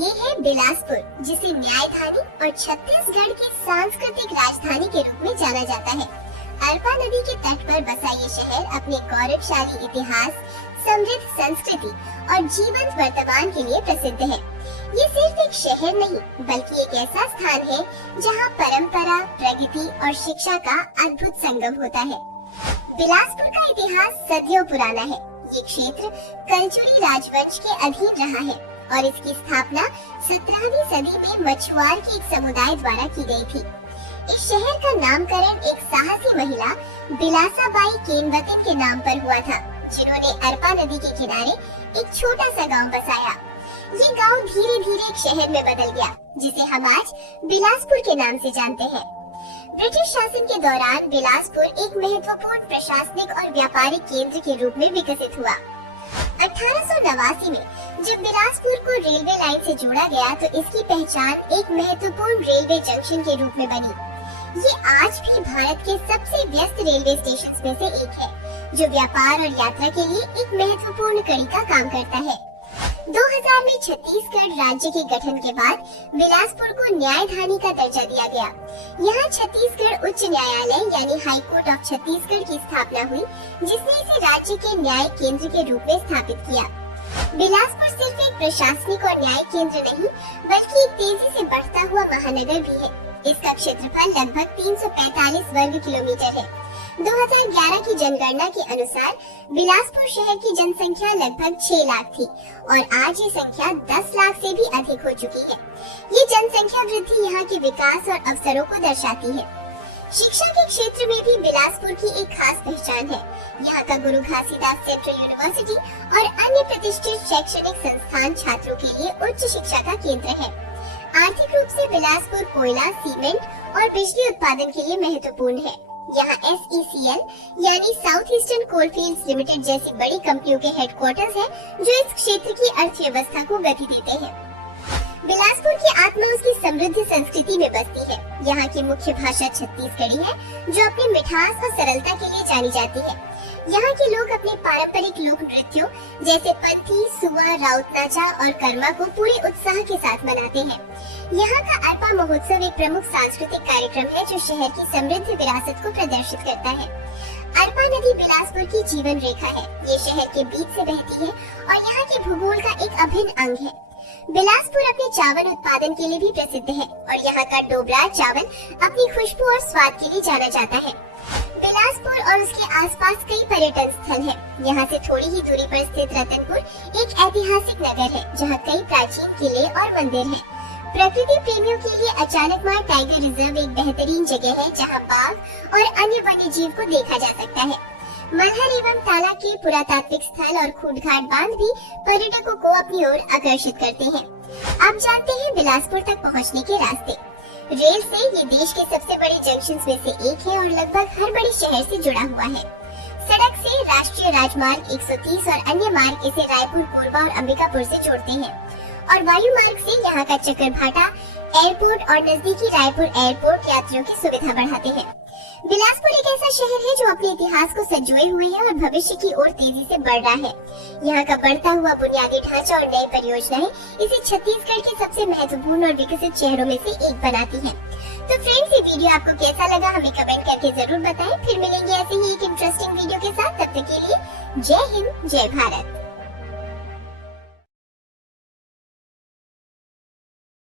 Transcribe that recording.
ये है बिलासपुर, जिसे न्यायधानी और छत्तीसगढ़ की सांस्कृतिक राजधानी के रूप में जाना जाता है। अरपा नदी के तट पर बसा ये शहर अपने गौरवशाली इतिहास, समृद्ध संस्कृति और जीवंत वर्तमान के लिए प्रसिद्ध है। ये सिर्फ एक शहर नहीं, बल्कि एक ऐसा स्थान है जहाँ परंपरा, प्रगति और शिक्षा का अद्भुत संगम होता है। बिलासपुर का इतिहास सदियों पुराना है। ये क्षेत्र कलचुरी राजवंश के अधीन रहा है और इसकी स्थापना 17वीं सदी में मछुआर के एक समुदाय द्वारा की गई थी। इस शहर का नामकरण एक साहसी महिला बिलासाबाई केनवतिन के नाम पर हुआ था, जिन्होंने अरपा नदी के किनारे एक छोटा सा गांव बसाया। ये गांव धीरे धीरे एक शहर में बदल गया, जिसे हम आज बिलासपुर के नाम से जानते हैं। ब्रिटिश शासन के दौरान बिलासपुर एक महत्वपूर्ण प्रशासनिक और व्यापारिक केंद्र के रूप में विकसित हुआ। 1889 में जब बिलासपुर को रेलवे लाइन से जोड़ा गया, तो इसकी पहचान एक महत्वपूर्ण रेलवे जंक्शन के रूप में बनी। ये आज भी भारत के सबसे व्यस्त रेलवे स्टेशन में से एक है, जो व्यापार और यात्रा के लिए एक महत्वपूर्ण कड़ी का काम करता है। 2000 में छत्तीसगढ़ राज्य के गठन के बाद बिलासपुर को न्यायधानी का दर्जा दिया गया। यहाँ छत्तीसगढ़ उच्च न्यायालय यानी हाई कोर्ट ऑफ छत्तीसगढ़ की स्थापना हुई, जिसने इसे राज्य के न्याय केंद्र के रूप में स्थापित किया। बिलासपुर सिर्फ एक प्रशासनिक और न्याय केंद्र नहीं, बल्कि एक तेजी से बढ़ता हुआ महानगर भी है। इसका क्षेत्रफल लगभग 345 वर्ग किलोमीटर है। 2011 की जनगणना के अनुसार बिलासपुर शहर की जनसंख्या लगभग 6 लाख थी और आज ये संख्या 10 लाख से भी अधिक हो चुकी है। ये जनसंख्या वृद्धि यहाँ के विकास और अवसरों को दर्शाती है। शिक्षा के क्षेत्र में भी बिलासपुर की एक खास पहचान है। यहाँ का गुरु घासीदास सेंट्रल यूनिवर्सिटी और अन्य प्रतिष्ठित शैक्षणिक संस्थान छात्रों के लिए उच्च शिक्षा का केंद्र है। आर्थिक रूप से बिलासपुर कोयला, सीमेंट और बिजली उत्पादन के लिए महत्वपूर्ण है। यहाँ SECL यानी साउथ ईस्टर्न कोलफील्ड्स लिमिटेड जैसी बड़ी कंपनियों के हेडक्वार्टर्स हैं, जो इस क्षेत्र की अर्थव्यवस्था को गति देते हैं। बिलासपुर की आत्मा उसकी समृद्ध संस्कृति में बसती है। यहाँ की मुख्य भाषा छत्तीसगढ़ी है, जो अपनी मिठास और सरलता के लिए जानी जाती है। यहाँ के लोग अपने पारंपरिक लोक नृत्यों जैसे पत्थी, सुआ, राउत नाचा और कर्मा को पूरे उत्साह के साथ मनाते हैं। यहाँ का अरपा महोत्सव एक प्रमुख सांस्कृतिक कार्यक्रम है, जो शहर की समृद्ध विरासत को प्रदर्शित करता है। अरपा नदी बिलासपुर की जीवन रेखा है। ये शहर के बीच से बहती है और यहाँ के भूगोल का एक अभिन्न अंग है। बिलासपुर अपने चावल उत्पादन के लिए भी प्रसिद्ध है और यहाँ का डोबरा चावल अपनी खुशबू और स्वाद के लिए जाना जाता है। बिलासपुर और उसके आसपास कई पर्यटन स्थल हैं। यहाँ से थोड़ी ही दूरी पर स्थित रतनपुर एक ऐतिहासिक नगर है, जहाँ कई प्राचीन किले और मंदिर हैं। प्रकृति प्रेमियों के लिए अचानकमार टाइगर रिजर्व एक बेहतरीन जगह है, जहाँ बाघ और अन्य वन्य जीव को देखा जा सकता है। मलहर एवं ताला के पुरातात्विक स्थल और खूंटघाट बांध भी पर्यटकों को अपनी ओर आकर्षित करते हैं। अब जानते हैं बिलासपुर तक पहुँचने के रास्ते। रेल से ये देश के सबसे बड़े जंक्शंस में से एक है और लगभग हर बड़े शहर से जुड़ा हुआ है। सड़क से राष्ट्रीय राजमार्ग 130 और अन्य मार्ग इसे रायपुर, कोरबा और अंबिकापुर से जोड़ते हैं और वायु मार्ग से यहाँ का चकरभाटा एयरपोर्ट और नजदीकी रायपुर एयरपोर्ट यात्रियों की सुविधा बढ़ाते हैं। बिलासपुर एक ऐसा शहर है जो अपने इतिहास को संजोए हुए है और भविष्य की ओर तेजी से बढ़ रहा है। यहाँ का बढ़ता हुआ बुनियादी ढांचा और नई परियोजनाएं इसे छत्तीसगढ़ के सबसे महत्वपूर्ण और विकसित शहरों में से एक बनाती हैं। तो फ्रेंड्स, ये वीडियो आपको कैसा लगा हमें कमेंट करके जरूर बताएं। फिर मिलेंगे ऐसे ही एक इंटरेस्टिंग वीडियो के साथ। तब तक के लिए जय हिंद, जय भारत।